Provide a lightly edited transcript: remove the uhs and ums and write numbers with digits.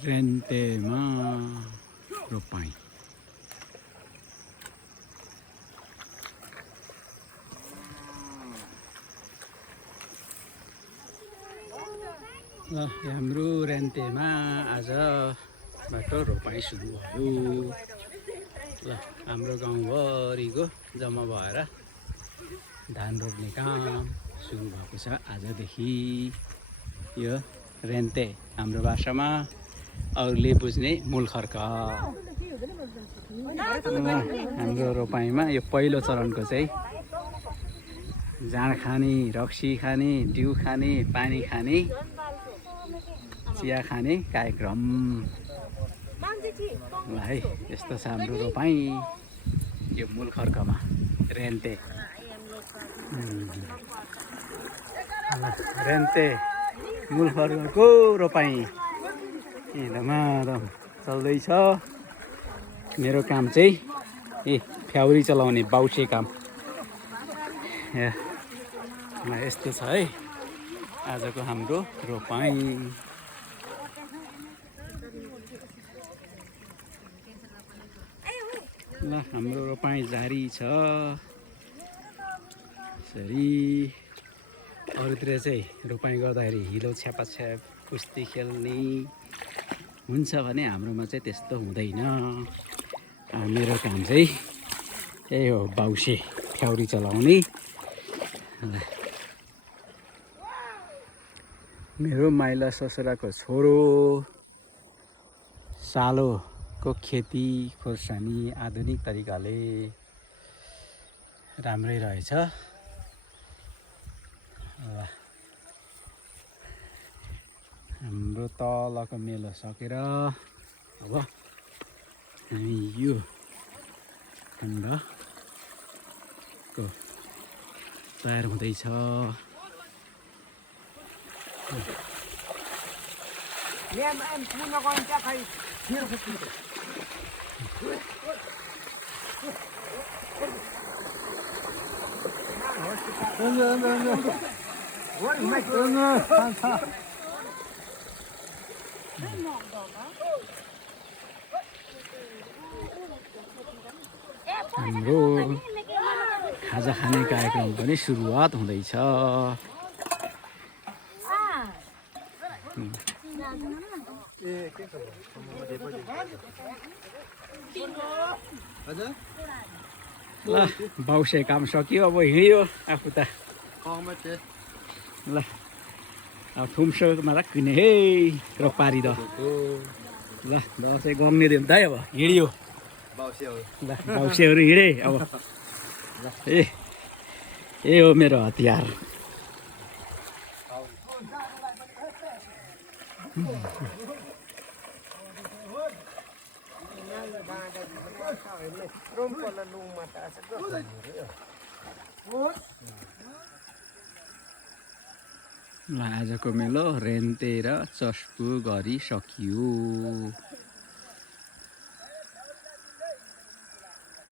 रेन्तेमा रोपाइँ। ल हाम्रो रेन्तेमा आजबाट रोपाइँ सुरु भयो। ल हाम्रो गाउँभरिको जम्मा भएर धान रोप्ने काम सुरु भएको छ आजदेखि। यो रेन्ते हाम्रो भाषामा अरूले बुझ्ने मूलखर्क। हाम्रो रोपाइँमा यो पहिलो चरणको चाहिँ जाँड खाने, रक्सी खाने, डिउ खाने, पानी खाने, चिया खाने कार्यक्रम। ल है यस्तो छ हाम्रो रोपाइँ यो मूलखर्कमा रेन्ते। रेन्ते मूलखर्कको रोपाइँ धमाधम चल्दैछ। मेरो काम चाहिँ फ्याउरी चलाउने बाउसे काम। यस्तो छ है आजको हाम्रो रोपाइँ। ल हाम्रो रोपाइँ जारी छ। यसरी अरूतिर चाहिँ रोपाइँ गर्दाखेरि हिलो छ्यापाछ्याप कुस्ती खेल्ने हुन्छ भने हाम्रोमा चाहिँ त्यस्तो हुँदैन। मेरो काम चाहिँ त्यही हो बाउसे फ्याउरी चलाउने। मेरो माइला ससुराको छोरो सालोको खेती खोर्सानी आधुनिक तरिकाले राम्रै रहेछ। हाम्रो तलको मेलो सकेर अब हामी यो खण्डको तयार हुँदैछ। हाम्रो खाजा खाने कार्यक्रम पनि सुरुवात हुँदैछ। ल बाउसे काम सकियो अब हिँड्यो आफू त। ल अब थुम्सोमा राख्ने है र पारिद। ल दसैँ गङ्ने दिउँ त है अब हिँड्यो। ल बाउसेहरू हिँडे अब। ए हो मेरो हतियार। ल आजको मेलो रेन्ते र चस्पु गरी सकियो।